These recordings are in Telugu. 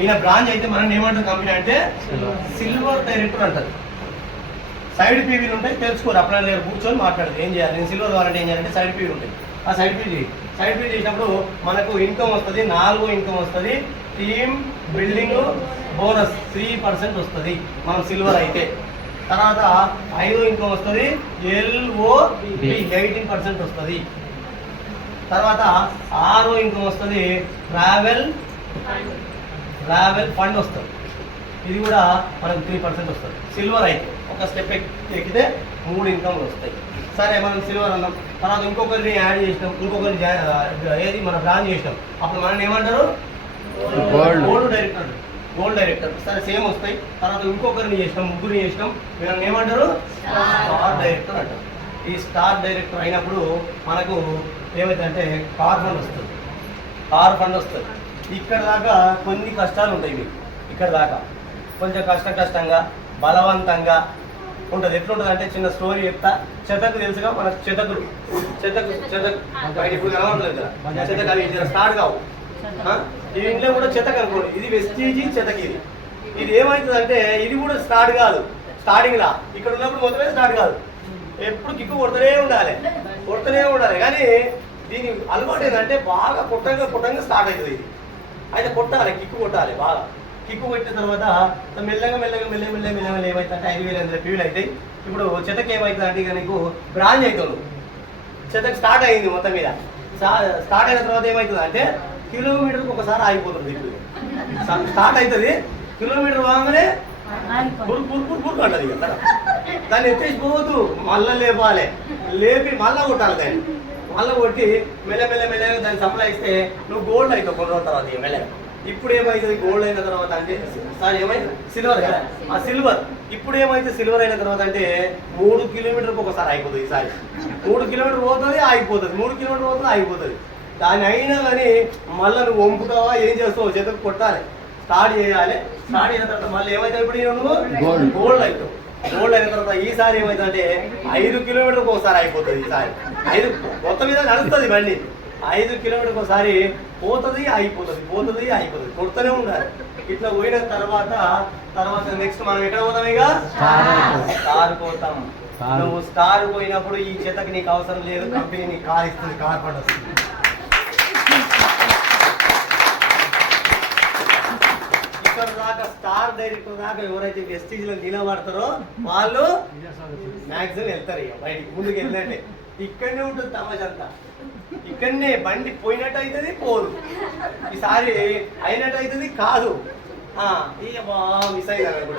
ఈయన బ్రాంచ్ అయితే మనం ఏమంటాం కంపెనీ అంటే సిల్వర్ డైరెక్టర్ అంటారు. సైడ్ పీవీలు ఉంటాయి, తెలుసుకోరు. అప్పుడు దగ్గర కూర్చొని మాట్లాడదు ఏం చేయాలి, నేను సిల్వర్ కావాలంటే ఏం చేయాలంటే సైడ్ పీవీలు ఉంటాయి. ఆ సైడ్ పీవీ చేసినప్పుడు మనకు ఇన్కమ్ వస్తుంది, 4 ఇన్కమ్ వస్తుంది. టీమ్ బిల్డింగ్ బోనస్ 3% వస్తుంది మనం సిల్వర్ అయితే. తర్వాత 5 ఇన్కమ్ వస్తుంది, LOB 18% వస్తుంది. తర్వాత 6 ఇన్కమ్ వస్తుంది, ట్రావెల్ ఫండ్ వస్తుంది. ఇది కూడా మనకు 3% వస్తుంది సిల్వర్ అయితే. ఒక స్టెప్ ఎక్కితే 3 ఇన్కమ్లు వస్తాయి. సరే మనం సిల్వర్ అన్నాం, తర్వాత ఇంకొకరిని యాడ్ చేసినాం, ఇంకొకరిని ఏది మన బ్రాంచ్ చేసినాం, అప్పుడు మనం ఏమంటారు గోల్డ్ డైరెక్టర్. సరే సేమ్ వస్తాయి. తర్వాత ఇంకొకరిని చేసినాం, ముగ్గురిని చేసినాం, వీళ్ళని ఏమంటారు స్టార్ డైరెక్టర్ అంటారు. ఈ స్టార్ డైరెక్టర్ అయినప్పుడు మనకు ఏమైందంటే కార్ ఫండ్ వస్తుంది. ఇక్కడ దాకా కొన్ని కష్టాలు ఉంటాయి మీకు. ఇక్కడ దాకా కొంచెం కష్టంగా బలవంతంగా ఉంటుంది. ఎట్లుంటుంది అంటే చిన్న స్టోరీ చెప్తా. చెతకు తెలుసుగా మన చెతకు బయట ఇప్పుడు కనబడుతుంది కదా, చెతకు అవి స్టార్ట్ కావు. ఈ ఇంట్లో కూడా చెతకు అనుకోండి, ఇది వెస్టీజీ చెతకి. ఇది ఏమవుతుంది అంటే ఇది కూడా స్టార్ట్ కాదు. స్టార్టింగ్ లా ఇక్కడ ఉన్నప్పుడు మొత్తమే స్టార్ట్ కాదు, ఎప్పుడు కిక్కు కొడుతూనే ఉండాలి. కానీ దీని అలవాటు ఏంటంటే బాగా పుట్టంగా స్టార్ట్ అవుతుంది. ఇది అయితే కొట్టాలి, కిక్కు కొట్టాలి. బాగా కిక్కు కొట్టిన తర్వాత మెల్లగా ఏమవుతుందంటే 5,800 పీవీలు అవుతాయి. ఇప్పుడు చెతకి ఏమవుతుంది అంటే ఇక నీకు బ్రాంచ్ అవుతావు. చెతకి స్టార్ట్ అయింది మొత్తం మీద. స్టార్ట్ అయిన తర్వాత ఏమవుతుంది అంటే కిలోమీటర్కి ఒకసారి ఆగిపోతుంది. ఇప్పుడు స్టార్ట్ అవుతుంది, కిలోమీటర్ రాగానే పురుకు అంటది. ఇక దాన్ని ఎత్తేసి పోవద్దు, మళ్ళీ లేపి మళ్ళీ కొట్టాలి. దాన్ని మళ్ళీ కొట్టి మెల్లగా దాన్ని సప్లై ఇస్తే నువ్వు గోల్డ్ అవుతావు కొన్ని రోజుల తర్వాత. మెల్లగా ఇప్పుడు ఏమవుతుంది గోల్డ్ అయిన తర్వాత అంటే సార్ ఏమైంది సిల్వర్ కదా, ఆ సిల్వర్ ఇప్పుడు ఏమైతే సిల్వర్ అయిన తర్వాత అంటే 3 కిలోమీటర్కి ఒకసారి అయిపోతుంది. ఈసారి 3 కిలోమీటర్ పోతుంది ఆగిపోతుంది, 3 కిలోమీటర్ పోతుంది ఆగిపోతుంది. దాని అయినా కానీ మళ్ళీ నువ్వు వంపుతావా ఏం చేస్తావు, చేతకు కొట్టాలి, స్టార్ట్ చేయాలి. స్టార్ట్ అయిన తర్వాత మళ్ళీ ఏమైతే ఇప్పుడు నువ్వు గోల్డ్ అవుతావు. గోల్డ్ అయిన తర్వాత ఈసారి ఏమవుతుందంటే 5 కిలోమీటర్కి ఒకసారి అయిపోతుంది. ఈసారి 5 మొత్తం మీద నడుస్తుంది బండి. 5 కిలోమీటర్కి ఒకసారి పోతుంది అయిపోతుంది కొడుతూనే ఉండాలి. ఇట్లా పోయిన తర్వాత నెక్స్ట్ మనం ఎక్కడ పోతాం, ఇక స్టార్ పోతాం. నువ్వు స్టార్ పోయినప్పుడు ఈ చెత్తకి నీకు అవసరం లేదు, కంపెనీ నీకు కార్ ఇస్తుంది, కార్ ఫండ్ వస్తుంది. ఇక్కడ దాకా స్టార్ డైరెక్టర్ దాకా ఎవరైతే వెస్టీజ్లో నిలబడతారో వాళ్ళు మ్యాక్సిమం వెళ్తారు. ఇక బయటికి ముందుకు వెళ్ళండి, ఇక్కడనే ఉంటుంది తమాషంతా. ఇక్కడనే బండి పోయినట్టు అవుతుంది, పోదు. ఈసారి అయినట్టు అవుతుంది, కాదు. ఇక బాగా మిస్ అయ్యింది.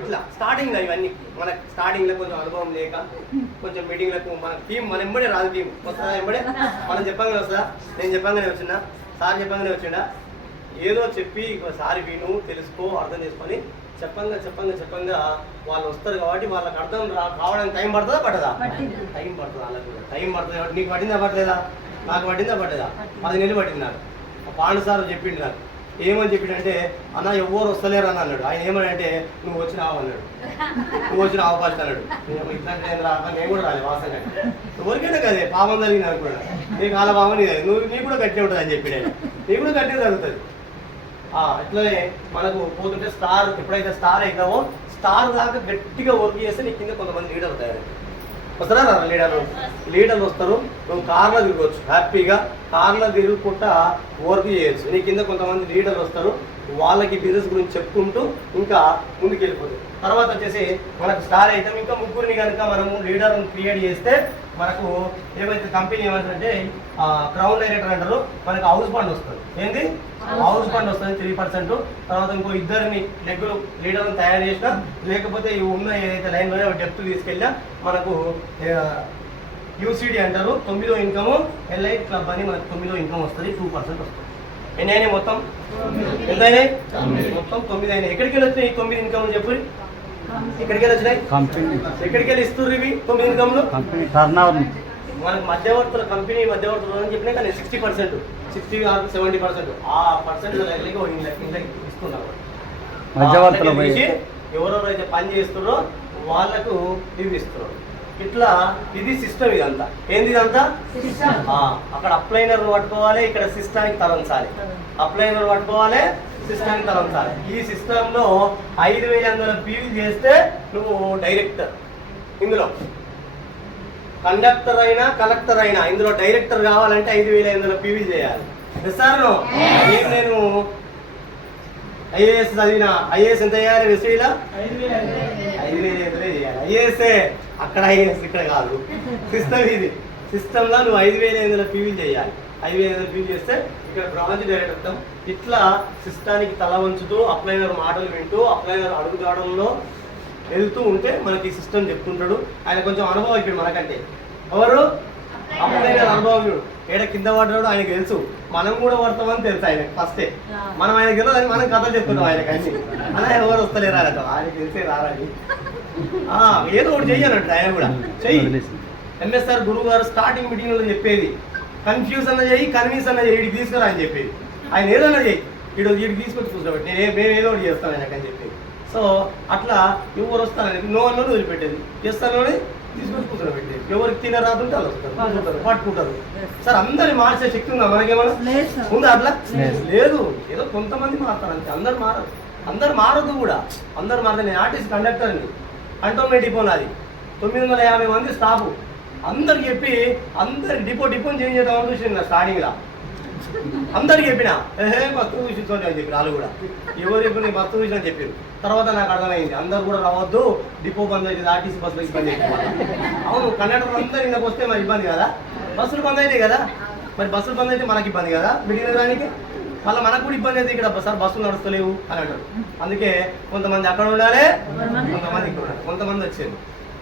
ఇట్లా స్టార్టింగ్లో ఇవన్నీ మనకు స్టార్టింగ్లో కొంచెం అనుభవం లేక కొంచెం మీటింగ్లకు మన టీం మన ఎంబడే రాదు. టీం వస్తుందా ఎంబడే మనం చెప్పంగానే వస్తుందా, నేను చెప్పంగానే వచ్చిందా, సార్ చెప్పంగానే వచ్చిందా, ఏదో చెప్పి సారి విను తెలుసుకో అర్థం చేసుకొని చెప్పంగా వాళ్ళు వస్తారు. కాబట్టి వాళ్ళకి అర్థం కావడానికి టైం పడుతుందా పట్టదా? టైం పడుతుంది. వాళ్ళకి కూడా టైం పడుతుంది. కాబట్టి నీకు పట్టిందా పట్టలేదా, నాకు పట్టలేదా 10 నెలలు పట్టింది నాకు. పాండు సార్ చెప్పిండు నాకు, ఏమని చెప్పిండంటే అన్న ఎవరు వస్తలేరు అని అన్నాడు. ఆయన ఏమని అంటే నువ్వు వచ్చిన అన్నాడు, నువ్వు వచ్చిన అవకాశం అన్నాడు. ఇట్లాంటి నేను కూడా రాలేదు వాసంగా, ఎవరికైనా కదే పాపం జరిగింది అనుకున్నాడు. నీకు అలా పాపం నీకు కూడా గట్టిగా ఉంటుంది అని చెప్పి నీకు కూడా గట్టిగా జరుగుతుంది. ఇట్లనే మనకు పోతుంటే స్టార్ ఎప్పుడైతే స్టార్ అవుతావో స్టార్ దాకా గట్టిగా వర్క్ చేస్తే నీ కింద కొంతమంది లీడర్లు తయారు వస్తారా. లీడర్లు వస్తారు. నువ్వు కార్లో తిరగవచ్చు, హ్యాపీగా కార్లో తిరుగుకుంటా వర్క్ చేయొచ్చు. నీ కింద కొంతమంది లీడర్లు వస్తారు, వాళ్ళకి బిజినెస్ గురించి చెప్పుకుంటూ ఇంకా ముందుకు వెళ్ళిపోతుంది. తర్వాత వచ్చేసి మనకు స్టార్ అవుతాం. ఇంకా ముగ్గురిని కనుక మనము లీడర్ని క్రియేట్ చేస్తే మనకు ఏమైతే కంపెనీ ఏమంటుందంటే క్రౌన్ డైరెక్టర్ అంటారు. మనకు హౌస్ ఫండ్ వస్తుంది. ఏంది హౌస్ ఫండ్ వస్తుంది 3%. తర్వాత ఇంకో 2 లెగ్గులు లీడర్ని తయారు చేసినా, లేకపోతే ఇవి ఉన్న ఏదైతే లైన్లోనే డెప్త్ తీసుకెళ్ళినా మనకు UCD అంటారు. 9వ ఇన్కమ్ ఎల్ఐట్ క్లబ్ అని మనకు 9వ ఇన్కమ్ వస్తుంది, 2% వస్తుంది. ఎన్ని అయినాయి మొత్తం? ఎంత అయినాయి? మొత్తం 9 అయినాయి. ఎక్కడికి వెళ్ళి వచ్చినాయి 9 ఇన్కమ్ చెప్పు? ఎక్కడికి వెళ్ళి వచ్చినాయి? ఎక్కడికి వెళ్ళి ఇస్తున్నారు ఇవి 9 ఇన్కమ్లు? మనకు మధ్యవర్తుల కంపెనీ మధ్యవర్తులు అని చెప్పినా కానీ 60%, 60-70% ఆ పర్సెంట్ ఇస్తున్నారు. ఎవరెవరైతే పని చేస్తున్నారో వాళ్ళకు ఇవి ఇస్తున్నారు. ఇట్లా ఇది సిస్టమ్. ఇదంతా ఏంది? ఇదంతా అక్కడ అప్లైనర్ పట్టుకోవాలి, ఇక్కడ సిస్టానికి తలంచాలి. అప్లైనర్ పట్టుకోవాలి, సిస్టానికి తలంచాలి. ఈ సిస్టమ్ లో 5,100 PV చేస్తే నువ్వు డైరెక్టర్. ఇందులో కండక్టర్ అయినా కలెక్టర్ అయినా ఇందులో డైరెక్టర్ కావాలంటే 5,500 PV చేయాలి. సార్ నేను ఐఏఎస్ చదివిన ఐఏఎస్ ఎంత చేయాలి? వెస్టీలో 5,500 చేయాలి. ఐఏఎస్ఏ అక్కడ ఐఏఎస్ ఇక్కడ కాదు. సిస్టమ్ ఇది. సిస్టంలో నువ్వు 5,500 PV చేయాలి. 5,500 PV చేస్తే ఇక్కడ బ్రాంచ్ డైరెక్టర్. ఇట్లా సిస్టానికి తల వంచుతూ అప్లైనర్ మాటలు వింటూ అప్లైనర్ అడుగుదాడంలో వెళ్తూ ఉంటే మనకి సిస్టమ్ చెప్పుకుంటాడు. ఆయన కొంచెం అనుభవం అయిపోయాడు మనకంటే. ఎవరు? అప్లైనర్ అనుభవం. ఏడ కింద పడ్డాడు ఆయనకు తెలుసు, మనం కూడా పడతామని తెలుసు ఆయనకి ఫస్టే. మనం ఆయనకు తెలియదు అని మనం కథలు చెప్తున్నాం ఆయనకి అన్ని. అలా ఎవరు వస్తలేరారట, ఆయనకి తెలిసే రారని. ఏదో ఒకటి చెయ్యాలంట ఆయన కూడా. చెయ్యి. ఎంఎస్ఆర్ గురువు గారు స్టార్టింగ్ మీటింగ్లో చెప్పేది కన్ఫ్యూజ్ అన్న చెయ్యి, కన్విన్స్ అన్న చెయ్యి, వీడికి తీసుకురా అని చెప్పేది. ఆయన ఏదన్నా చెయ్యి, వీడికి తీసుకొచ్చి కూర్చోబెట్టి మేము ఏదో ఒకటి చేస్తాం ఆయనకని చెప్పేది. సో అట్లా ఎవరు వస్తారని నో అన్నది వదిలిపెట్టేది, చేస్తాను తీసుకొచ్చి కూర్చోబెట్టేది. ఎవరికి తినరాదుంటే వాళ్ళు వస్తారు, పట్టుకుంటారు. సార్ అందరి మార్చే శక్తి ఉందా మనకేమన్నా? ఉందా అట్లా? లేదు. ఏదో కొంతమంది మారుతారు అంతే, అందరు మారదు కూడా. అందరు మారదు. నేను ఆర్టీసీ కండక్టర్ని, కంటోన్మెంట్ డిపో నాది, 950 మంది స్టాఫ్. అందరికి చెప్పి అందరికి డిపోని చేంజ్ చేద్దామని చూసి నా స్టార్టింగ్లో అందరికి చెప్పిన బస్సు చూసి అని చెప్పి వాళ్ళు కూడా ఎవరు చెప్పి నేను బస్సు చూసి అని చెప్పారు. తర్వాత నాకు అర్థమైంది అందరు కూడా రావద్దు, డిపో బంద్ అవుతుంది, ఆర్టీసీ బస్సులో ఇబ్బంది అవుతుంది. అవును, కండక్టర్ అందరూ ఇందుకు వస్తే మరి ఇబ్బంది కదా, బస్సులు బంద్ అవుతాయి కదా. మరి బస్సులు బంద్ అయితే మనకి ఇబ్బంది కదా మీటింగ్ రానికి. మళ్ళీ మనకు కూడా ఇబ్బంది అయితే ఇక్కడ సార్ బస్సులు నడుస్తలేవు అని అంటారు. అందుకే కొంతమంది అక్కడ ఉండాలి, కొంతమంది ఇక్కడ ఉండాలి.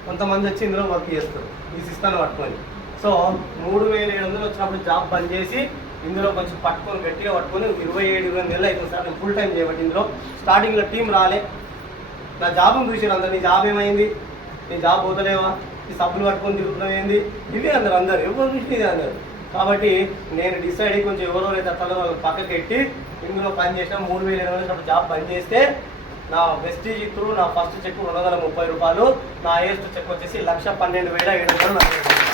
కొంతమంది వచ్చి ఇందులో వర్క్ చేస్తారు ఈ సిస్టాన్ని పట్టుకొని. సో 3,700 వచ్చినప్పుడు జాబ్ బంద్ చేసి ఇందులో కొంచెం పట్టుకొని గట్టిగా పట్టుకొని 27-28 నెలలు అవుతుంది సార్ నేను ఫుల్ టైం చేయబట్టి. ఇందులో స్టార్టింగ్లో టీం రాలే, నా జాబ్ను చూసారు అందరు. నీ జాబ్ ఏమైంది, నీ జాబ్ పోతలేవా, ఈ సబ్బులు పట్టుకొని తిరుగుతున్నావు ఏంది, ఇవే అందరు ఎవరు చూసి ఇదే అందరు. కాబట్టి నేను డిసైడ్ అయ్యి కొంచెం ఎవరెవరైతే అట్లా పక్కకి పెట్టి ఇందులో పని చేసిన 3,700 వచ్చినప్పుడు జాబ్ బంద్ చేస్తే నా వెస్టీజ్ త్రూ నా ఫస్ట్ చెక్ 230 రూపాయలు, నా హైయెస్ట్ చెక్ వచ్చేసి 1,12,700.